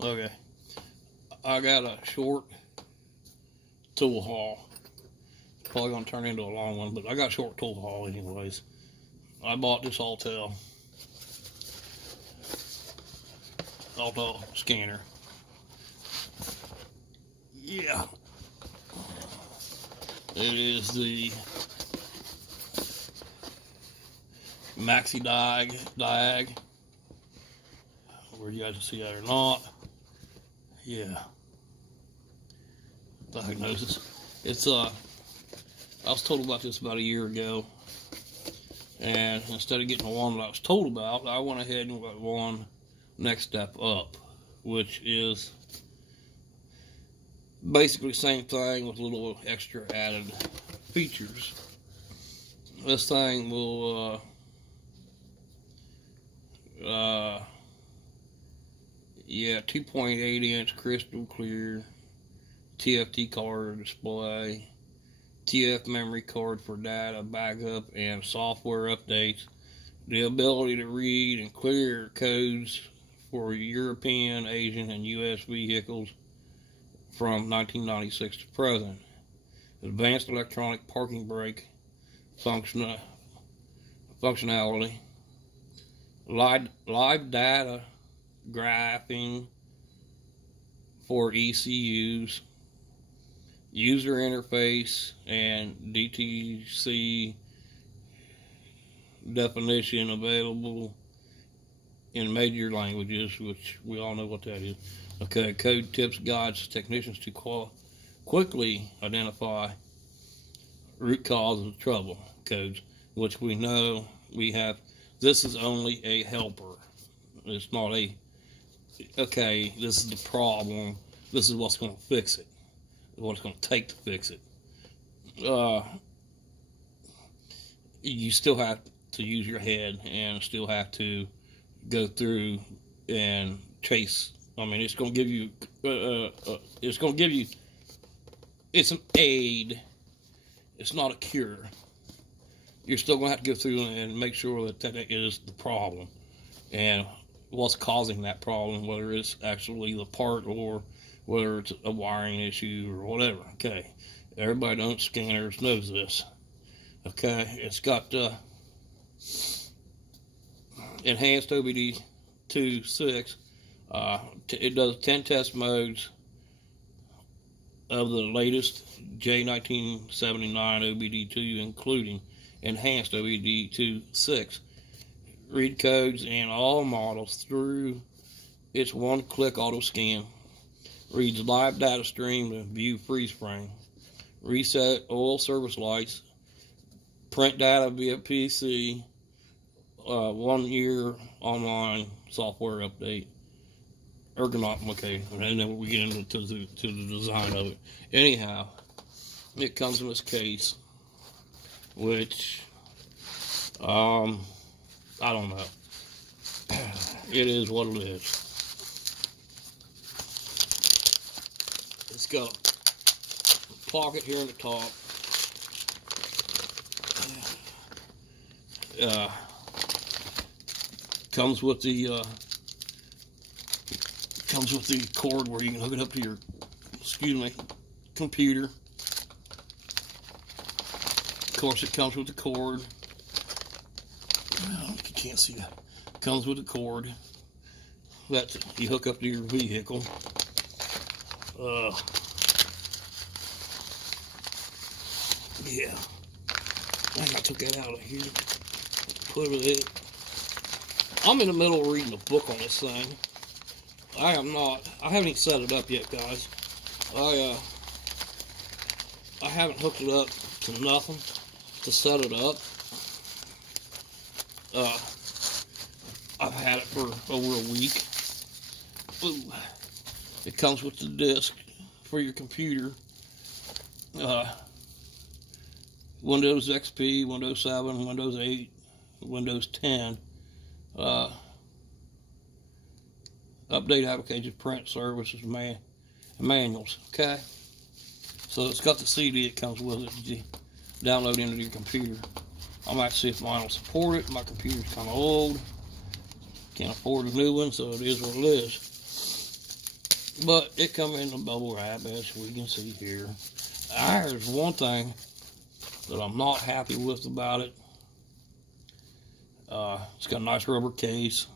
Okay, I got a short tool haul. Probably gonna turn into a long one, but I got a short tool haul anyways. I bought this Altel scanner. Yeah, it is the Maxi Diag. Where you guys can see that or not? Yeah, Diagnosis. It's I was told about this about a year ago, and instead of getting the one that I was told about, I went ahead and got one next step up, which is basically the same thing with a little extra added features. This thing will yeah, 2.8 inch crystal clear TFT card display, TF memory card for data backup and software updates, the ability to read and clear codes for European, Asian, and US vehicles from 1996 to present, advanced electronic parking brake functionality, live data graphing for ECUs, user interface and DTC definition available in major languages, which we all know what that is. Okay, code tips guides technicians to quickly identify root cause of trouble codes, which we know we have. This is only a helper. It's not a, okay, this is the problem. This is what's going to fix it. What it's going to take to fix it. You still have to use your head and still have to go through and chase. I mean, it's going to give you, it's an aid. It's not a cure. You're still going to have to go through and make sure that that is the problem and what's causing that problem, whether it's actually the part or whether it's a wiring issue or whatever. Okay, everybody that owns scanners knows this. Okay, it's got enhanced OBD 2.6. It does 10 test modes of the latest J1979 OBD2, including enhanced OBD 2.6. Read codes in all models through its one-click auto scan. Reads live data stream to view freeze frame. Reset oil service lights. Print data via PC. 1 year online software update. Ergonomic, okay, and then we get into the design of it. Anyhow, it comes in this case, which I don't know. It is what it is. It's got a pocket here in the top. Comes with the cord where you can hook it up to your, computer. Of course, it comes with the cord. Oh, you can't see that. Comes with a cord that you hook up to your vehicle. Yeah. I think I took that out of here. Put it in. I'm in the middle of reading a book on this thing. I haven't even set it up yet, guys. I haven't hooked it up to nothing to set it up. I've had it for over a week. Ooh. It comes with the disc for your computer. Windows XP, Windows 7, Windows 8, Windows 10. Update applications, print services, manuals. Okay? So it's got the CD that comes with it to download into your computer. I might see if mine will support it. My computer's kind of old. Can't afford a new one, so it is what it is. But it come in the bubble wrap, as we can see here. There's one thing that I'm not happy with about it. It's got a nice rubber case,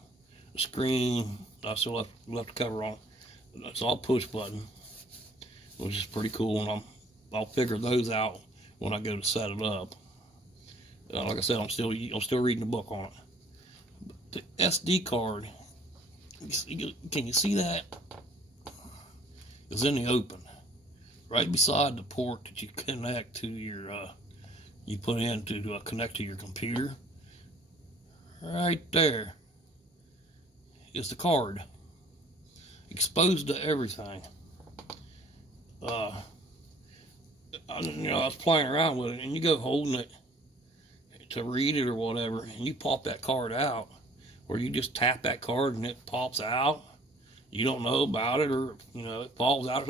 a screen. I still left the cover on. It's all push button, which is pretty cool, and I'll figure those out when I go to set it up. Like I said, I'm still reading the book on it. The SD card, can you see that? It's in the open, right beside the port that you connect to your, you put in to connect to your computer. Right there is the card, exposed to everything. I was playing around with it, and you go holding it to read it or whatever, and you pop that card out, or you just tap that card and it pops out. You don't know about it, or it falls out.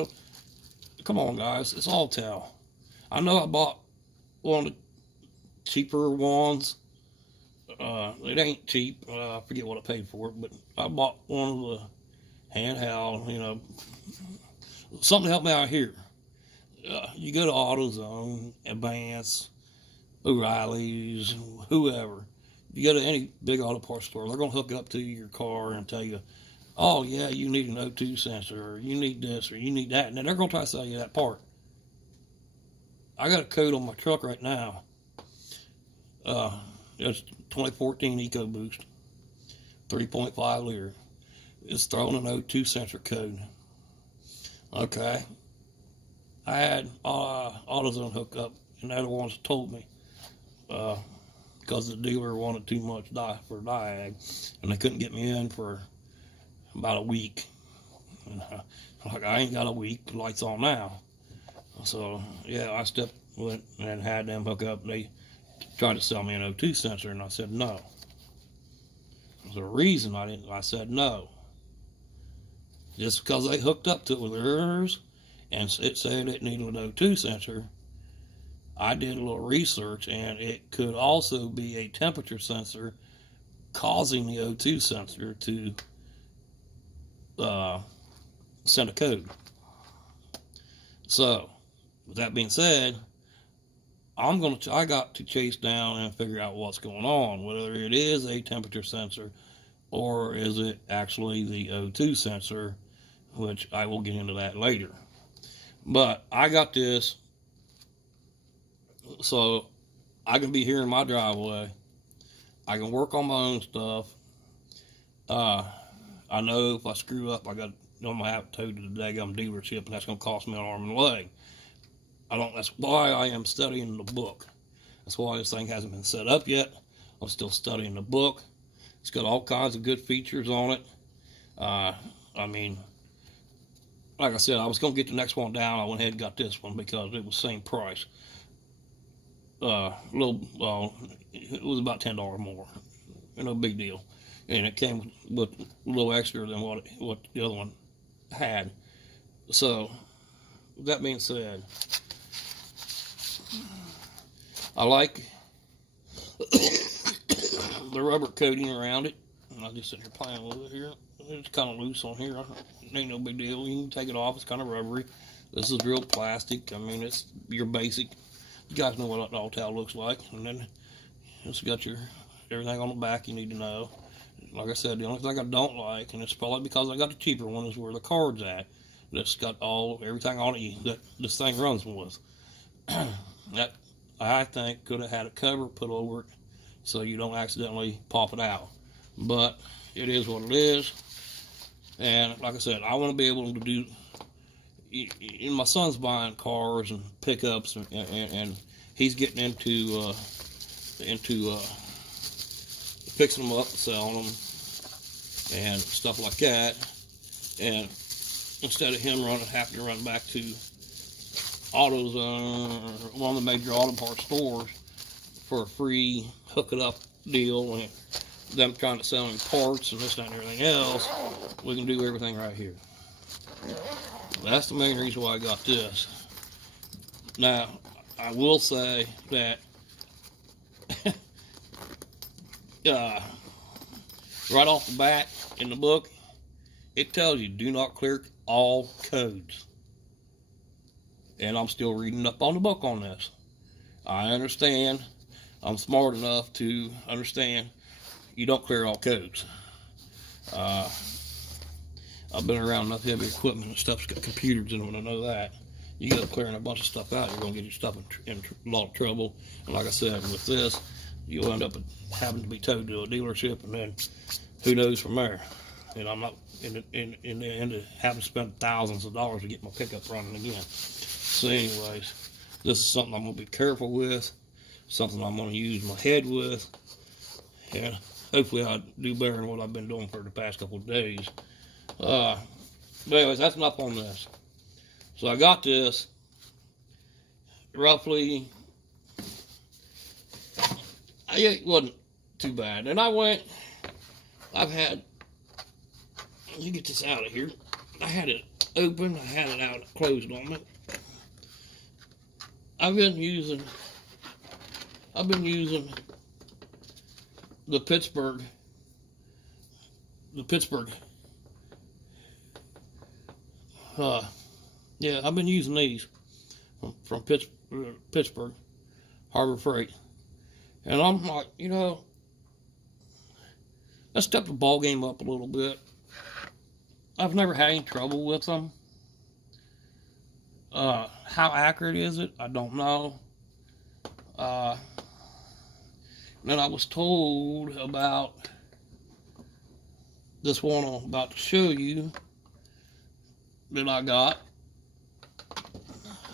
Come on, guys, it's all tell. I know I bought one of the cheaper ones. It ain't cheap. I forget what I paid for it, but I bought one of the handheld. Something to help me out here. You go to AutoZone, Advance, O'Reilly's, whoever. You go to any big auto parts store, they're going to hook it up to your car and tell you, oh, yeah, you need an O2 sensor, or you need this, or you need that. And then they're going to try to sell you that part. I got a code on my truck right now. It's 2014 EcoBoost, 3.5 liter. It's throwing an O2 sensor code. Okay. I had AutoZone hooked up, and they're the ones that told me. Because the dealer wanted too much for Diag, and they couldn't get me in for about a week. And, I ain't got a week, the light's on now. So, yeah, I went and had them hook up. They tried to sell me an O2 sensor, and I said no. There's a reason I said no. Just because they hooked up to it with theirs, and it said it needed an O2 sensor, I did a little research, and it could also be a temperature sensor causing the O2 sensor to send a code. So, with that being said, I got to chase down and figure out what's going on, whether it is a temperature sensor or is it actually the O2 sensor, which I will get into that later. But I got this so I can be here in my driveway. I can work on my own stuff. I know if I screw up, I'm gonna have to tow to the daggum dealership, and that's gonna cost me an arm and a leg. That's why I am studying the book. That's why this thing hasn't been set up yet. I'm still studying the book. It's got all kinds of good features on it. Like I said, I was going to get the next one down. I went ahead and got this one because it was the same price. It was about $10 more. No big deal. And it came with a little extra than what the other one had. So, with that being said, I like the rubber coating around it. And I'll just sit here playing with it here. It's kind of loose on here. It ain't no big deal. You can take it off. It's kind of rubbery. This is real plastic. I mean, it's your basic. You guys know what an all-towel looks like. And then it's got your everything on the back you need to know. Like I said, the only thing I don't like, and it's probably because I got the cheaper one, is where the card's at. That's got everything on it that this thing runs with. That I think could have had a cover put over it so you don't accidentally pop it out. But it is what it is. And like I said, I want to be able to do. My son's buying cars and pickups, and he's getting into fixing them up, selling them, and stuff like that. And instead of him having to run back to AutoZone or one of the major auto parts stores for a free hook it up deal, and them trying to sell him parts and this, that, and everything else, we can do everything right here. That's the main reason why I got this. Now, I will say that right off the bat in the book, it tells you do not clear all codes. And I'm still reading up on the book on this. I understand. I'm smart enough to understand you don't clear all codes. I've been around enough heavy equipment and stuff's got computers in them, and I know that. You go clearing a bunch of stuff out, you're going to get your stuff in a lot of trouble. And like I said, with this, you'll end up having to be towed to a dealership, and then who knows from there. And I'm not in the end of having to spend thousands of dollars to get my pickup running again. So anyways, this is something I'm going to be careful with, something I'm going to use my head with, and hopefully I do better than what I've been doing for the past couple of days. But anyways, that's enough on this. So I got this roughly, it wasn't too bad. And let me get this out of here. I had it open, I had it out closed on me. I've been using the Pittsburgh. Yeah, I've been using these from Pittsburgh, Harbor Freight. And I'm like, let's step the ball game up a little bit. I've never had any trouble with them. How accurate is it? I don't know. Then I was told about this one I'm about to show you that I got.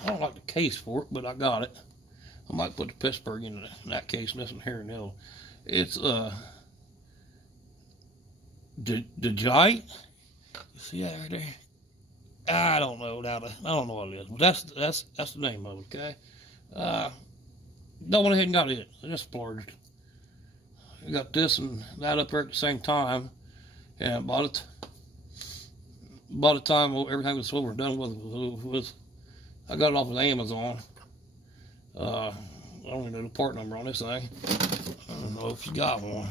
I don't like the case for it, but I got it. I might put the Pittsburgh in that case, and this one here in the middle. It's Dijite. You see that right there? I don't know I don't know what it is, but that's the name of it. Okay. Went ahead and got it. I just splurged. I got this and that up there at the same time, and by the time everything was over and done with, I got it off of Amazon. I don't even know the part number on this thing. I don't know if you got one.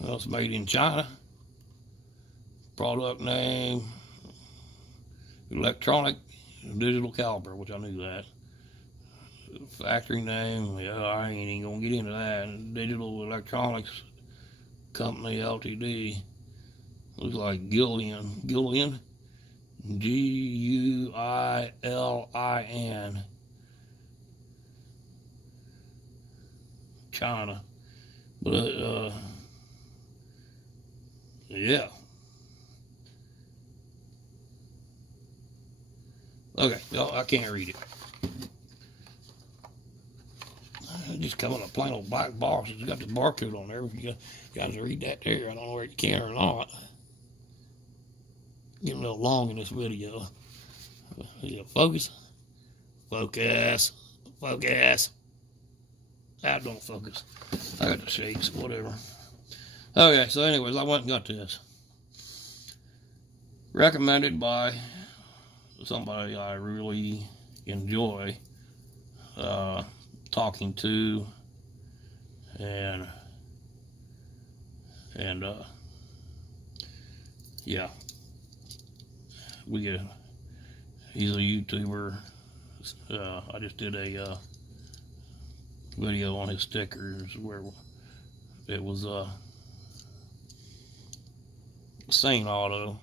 Well, it's made in China. Product name, electronic digital caliper, which I knew that. Factory name, yeah, I ain't even gonna get into that. Digital Electronics Company Ltd. Looks like Gillian, Guilin, China. But yeah. Okay, no, I can't read it. It just come in a plain old black box. It's got the barcode on there. You guys read that there. I don't know whether you can or not. Getting a little long in this video. Yeah, focus. Focus. Focus. That don't focus. I got the shakes, whatever. Okay, so anyways, I went and got this. Recommended by somebody I really enjoy talking to, and yeah, he's a YouTuber. I just did a video on his stickers where it was Sane Auto.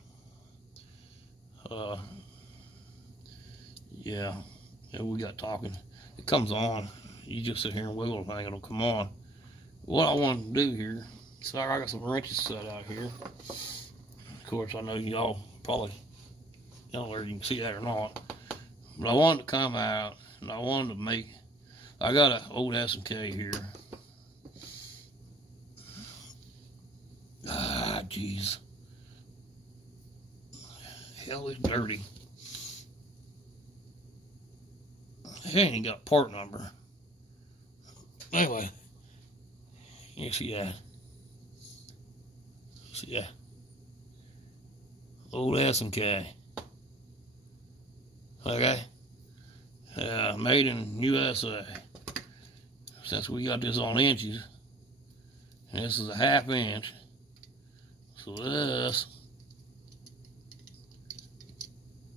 Yeah, and we got talking. It comes on. You just sit here and wiggle the thing, it'll come on. What I want to do here, so I got some wrenches set out here. Of course, I know y'all probably, I don't know if you can see that or not, but I wanted to come out, and I wanted to make, I got an old S&K here. Ah, jeez. Hell, it's dirty. It ain't even got a part number. Anyway, you see that? See that? Old S&K. Okay? Made in USA. Since we got this on inches, and this is a 1/2 inch, So this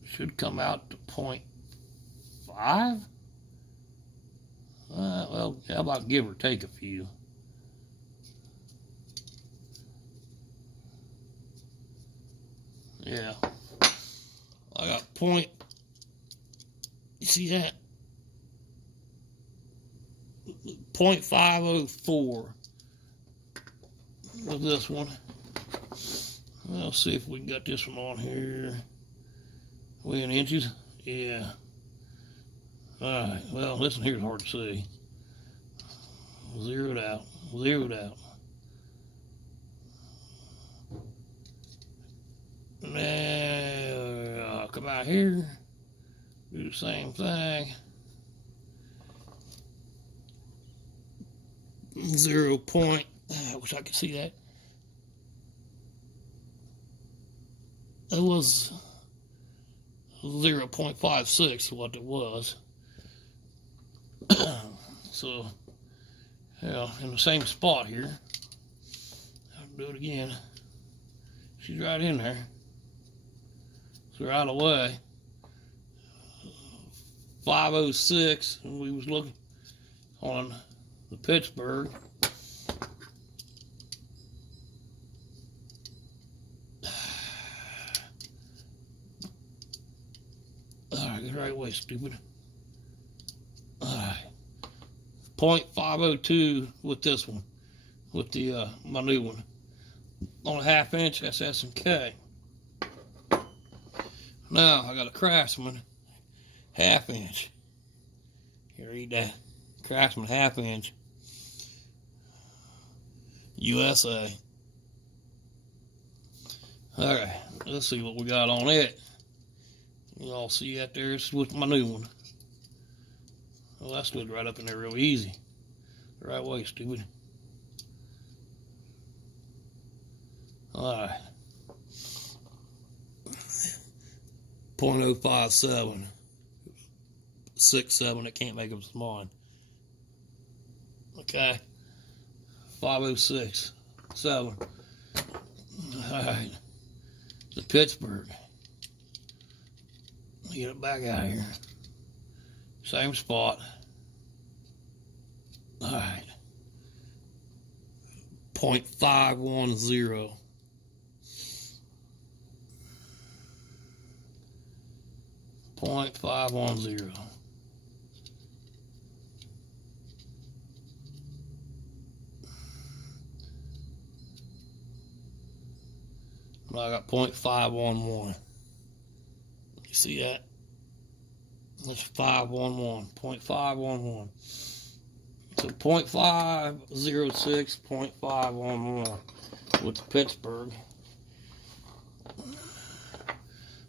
should come out to 0.5. Well, how about give or take a few? Yeah. I got point. You see that? 0.504 with this one. Let's see if we can get this one on here. We in inches? Yeah. Alright, well, this one here is hard to see. Zeroed out. Zeroed out. Now, I'll come out here. Do the same thing. 0 point. I wish I could see that. It was 0.56 what it was. So, yeah, in the same spot here. I'll do it again. She's right in there. So right away. 506, and we was looking on the Pittsburgh. Alright, get right away, stupid. Alright. 0.502 with this one. With the my new one. On a 1/2 inch, that's S&K. Now I got a Craftsman 1/2 inch. Here, read that. Craftsman 1/2 inch. USA. Alright, let's see what we got on it. You all see that there? It's with my new one. Well, that slid right up in there real easy. The right way, stupid. Alright. 0.057. 6.7, it can't make up its mind. Okay. 506. 7. Alright. The Pittsburgh. Get it back out of here. Same spot. Alright. 0.510. 0.510. I got 0.511. You see that? That's 511. 0.511. So 0.506, 0.511 with the Pittsburgh.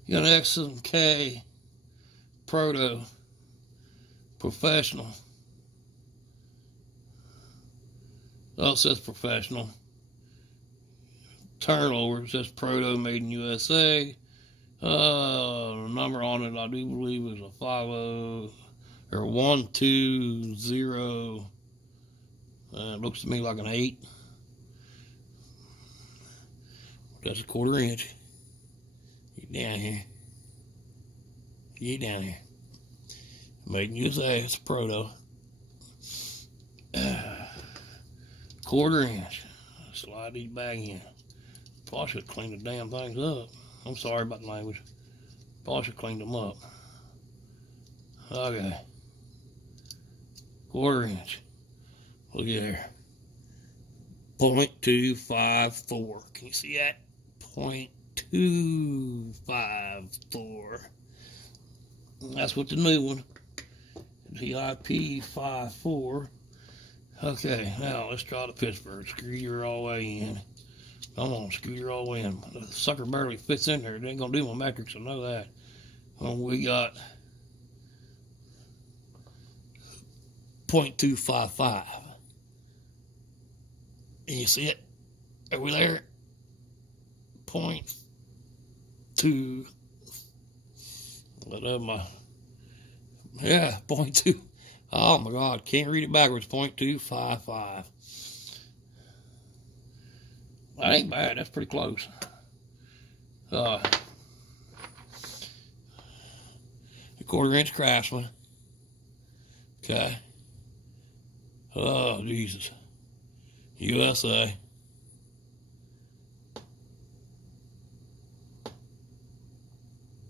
You got an X&K Proto Professional. Oh, it says professional. Turnover, it says Proto made in USA. The number on it, I do believe, is a 50 or 120. It looks to me like an 8. That's a 1/4 inch. Get down here. Get down here. Made in USA, it's Proto. 1/4 inch. Slide these back in. Probably should clean the damn things up. I'm sorry about the language. Probably should clean them up. Okay. 1/4 inch. Look at there. 0.254. Can you see that? 0.254. That's what the new one. Dijite 54. Okay, now let's try the Pittsburgh. Screw you all the way in. Come on, screw you all the way in. The sucker barely fits in there. It ain't gonna do my metrics, I know that. We got 0.255. And you see it? Are we there? 0.2. Yeah, 0.2. Oh my God, can't read it backwards. 0.255. That ain't bad. That's pretty close. A 1/4" Craftsman. Okay. Oh, Jesus. USA.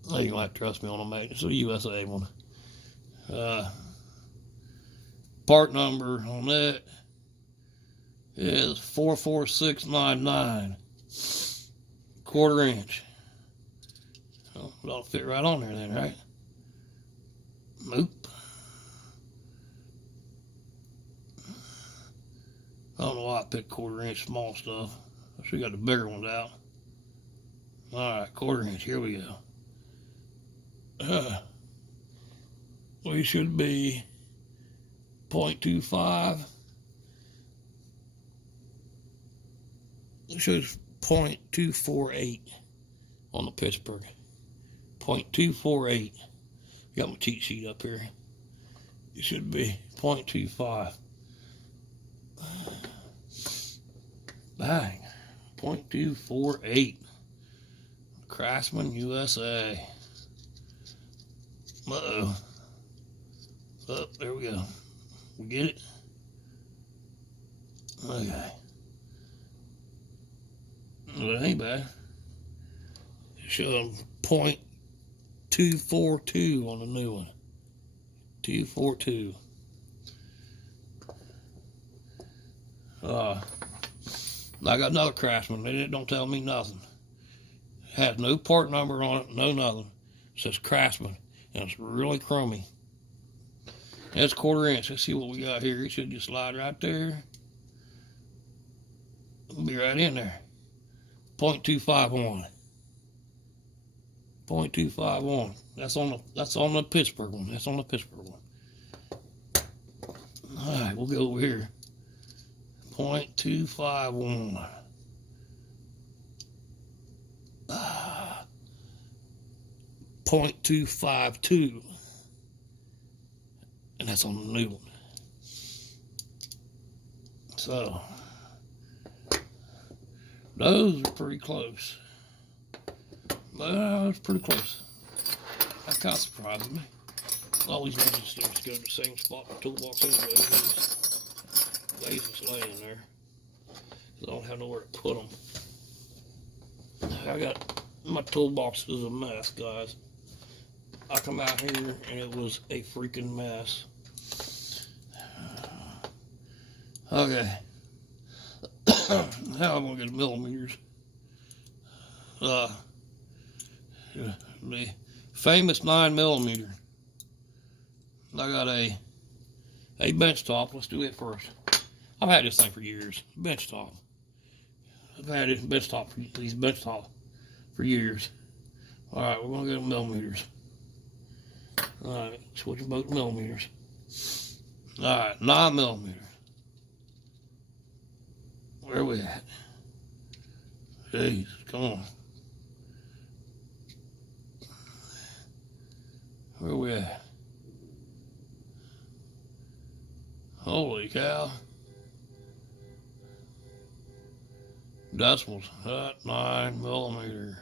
Oh, you're gonna have to trust me on them, mate. It's a USA one. Part number on that is 44699. 1/4". Well, it ought to fit right on there then, right? Nope. I don't know why I picked 1/4" small stuff. I should have got the bigger ones out. Alright, 1/4". Here we go. We should be 0.25. It shows 0.248 on the Pittsburgh. 0.248. Got my cheat sheet up here. It should be 0.25. Bang. 0.248. Craftsman, USA. Uh-oh. Oh, there we go. We get it? Okay. Well, it ain't bad. It's showing 0.242 on the new one. 242. I got another Craftsman. It don't tell me nothing. It has no part number on it, no nothing. It says Craftsman, and it's really crummy. That's 1/4". Let's see what we got here. It should just slide right there. It'll be right in there. 0.251. 0.251. That's on the Pittsburgh one. That's on the Pittsburgh one. All right, we'll go over here. 0.251. 0.252. And that's on the new one. So, those are pretty close. Those pretty close. That kind of surprised me. All these measuring sticks go to the same spot in the toolbox anyway. Laces laying there. So I don't have nowhere to put them. I got, my toolbox is a mess, guys. I come out here and it was a freaking mess. Okay. Now I'm gonna get millimeters. The famous 9mm. I got a bench top. Let's do it first. I've had this thing for years. Bench top. I've had this bench top for years. All right, we're gonna go to millimeters. All right, switching both millimeters. All right, 9mm. Where are we at? Jeez, come on. Where are we at? Holy cow. Decimals, 9mm.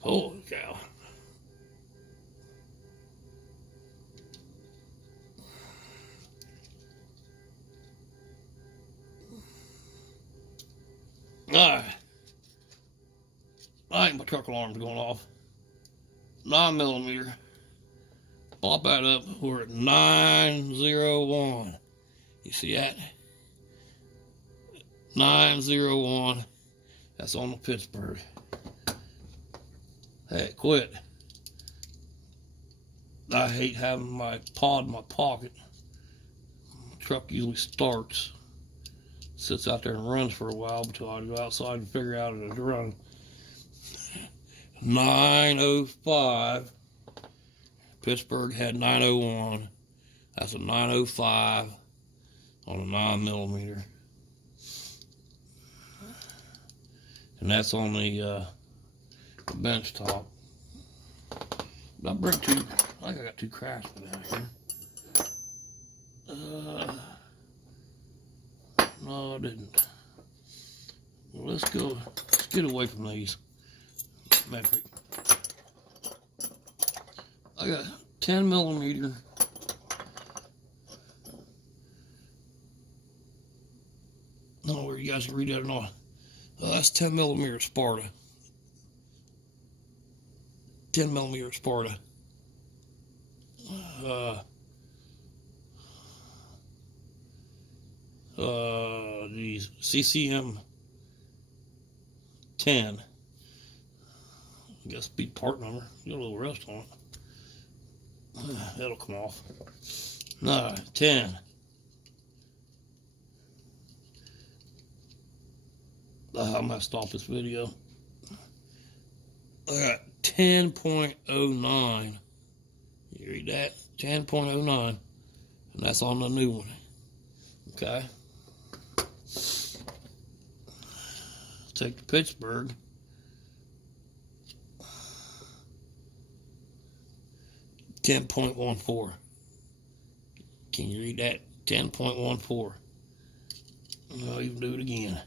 Holy cow. Alright. I think my truck alarm's going off. 9mm. Pop that up. We're at 901. You see that? 901. That's on the Pittsburgh. Hey, quit. I hate having my pod in my pocket. The truck usually starts, sits out there and runs for a while until I go outside and figure out if it's running. 905. Pittsburgh had 901. That's a 905 on a 9mm. And that's on the bench top. I bring two. I think I got two Craftsman out here. No, I didn't. Well, let's go. Let's get away from these metric. I got 10 millimeter. I don't know where you guys can read that or not. That's 10 millimeter Sparta. 10 millimeter Sparta. These CCM 10. I guess be part number. Get a little rust on it. That'll come off. No, 10. I'm gonna stop this video. I got 10.09. You read that? 10.09. And that's on the new one. Okay. Take the Pittsburgh. $10.14. Can you read that? 10.14. I'll even do it again.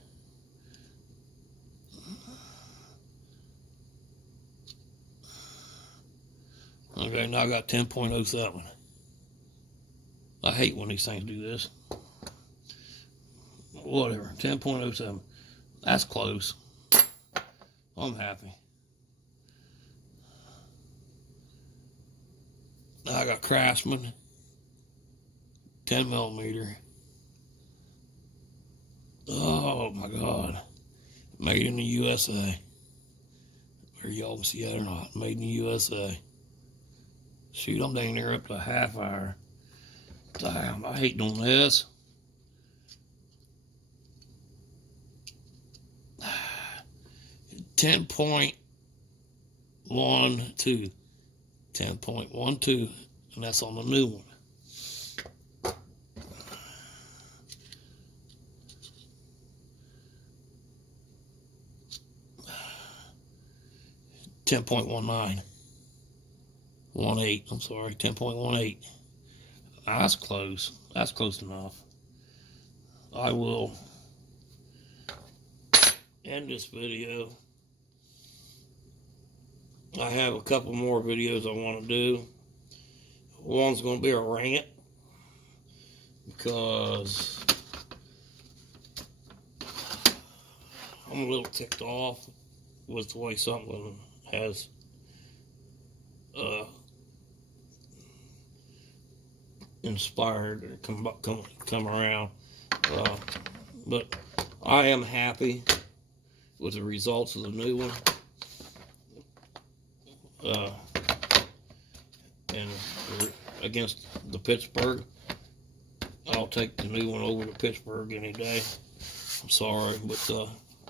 Okay, now I got 10.07. I hate when these things do this. Whatever, 10.07. That's close. I'm happy. Now I got Craftsman, 10 millimeter. Oh my God. Made in the USA. Or y'all can see that or not. Made in the USA. Shoot, I'm down there up to a half hour. Damn, I hate doing this. $10.12. 10.12, and that's on the new one. $10.18. 18. I'm sorry, 10.18. That's close. That's close enough. I will end this video. I have a couple more videos I want to do. One's going to be a rant because I'm a little ticked off with the way something has inspired or come around. But I am happy with the results of the new one. And against the Pittsburgh, I'll take the new one over to Pittsburgh any day. I'm sorry, but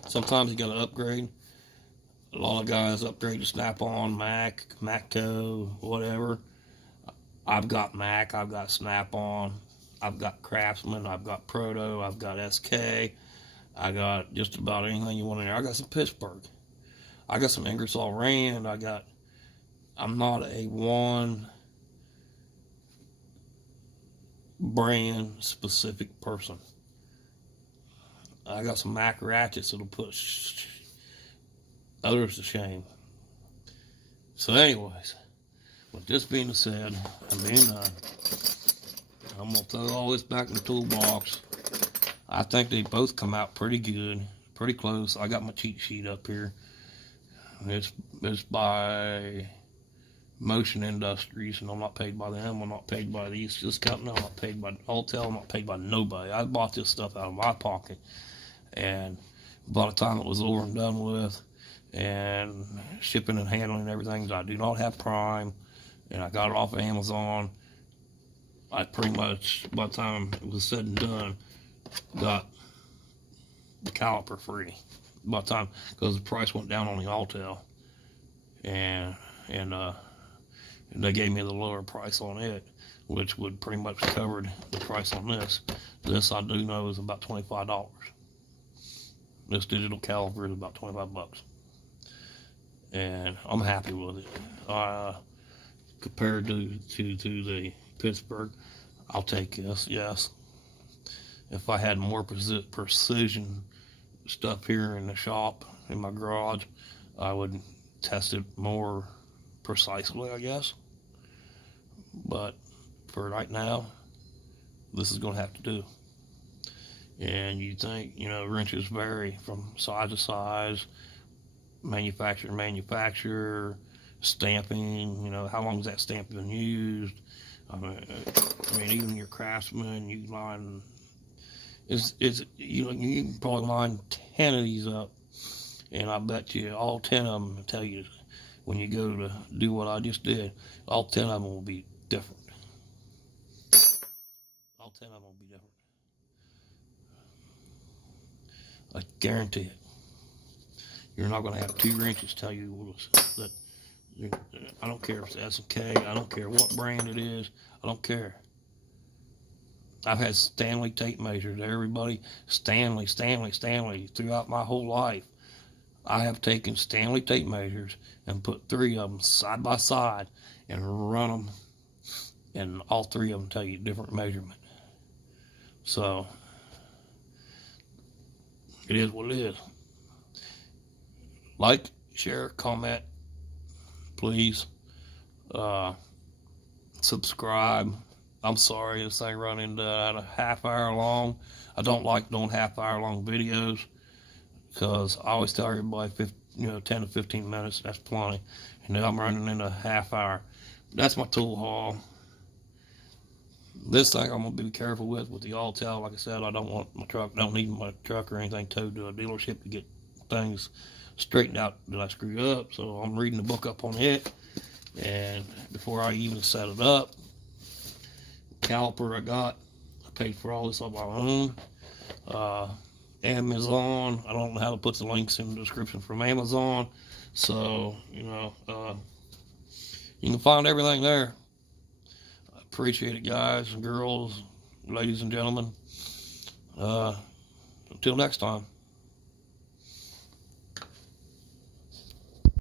sometimes you got to upgrade. A lot of guys upgrade to Snap-on, Mac, Macco, whatever. I've got Mac, I've got Snap-on, I've got Craftsman, I've got Proto, I've got SK, I got just about anything you want in there. I got some Pittsburgh. I got some Ingersoll Rand. I'm not a one brand specific person. I got some Mac ratchets that'll put others to shame. So anyways, with this being said, I'm going to throw all this back in the toolbox. I think they both come out pretty good, pretty close. I got my cheat sheet up here. It's by Motion Industries, and I'm not paid by them. I'm not paid by this company. I'm not paid by Altel. I'm not paid by nobody. I bought this stuff out of my pocket, and by the time it was over and done with, and shipping and handling and everything, I do not have Prime, and I got it off of Amazon. I pretty much, by the time it was said and done, got the caliper free. By the time, because the price went down on the Altel, and they gave me the lower price on it, which would pretty much covered the price on this. This I do know is about $25. This digital caliper is about $25, and I'm happy with it. compared to the Pittsburgh. I'll take this, yes. If I had more precision stuff here in the shop, in my garage, I would test it more precisely, I guess. But for right now, this is going to have to do. And you think, wrenches vary from size to size, manufacturer to manufacturer, stamping, how long has that stamp been used? I mean, even your Craftsman, you line, you can probably line 10 of these up, and I bet you all 10 of them will tell you when you go to do what I just did, all 10 of them will be different. All 10 of them will be different. I guarantee it. You're not going to have 2 wrenches tell you that. I don't care if it's S&K. I don't care what brand it is. I don't care. I've had Stanley tape measures. Everybody, Stanley, throughout my whole life. I have taken Stanley tape measures and put 3 of them side by side and run them, and all 3 of them tell you different measurement. So, it is what it is. Like, share, comment, please. Subscribe. I'm sorry this thing run into a half-hour long. I don't like doing half-hour long videos because I always tell everybody 10 to 15 minutes, that's plenty. And then I'm running into a half hour. That's my tool haul. This thing I'm going to be careful with the all-tell. Like I said, I don't need my truck or anything towed to a dealership to get things straightened out that I screwed up. So I'm reading the book up on it. And before I even set it up, caliper I paid for all this on my own. Amazon, I don't know how to put the links in the description from Amazon. So, you can find everything there. I appreciate it, guys and girls, ladies and gentlemen. Until next time.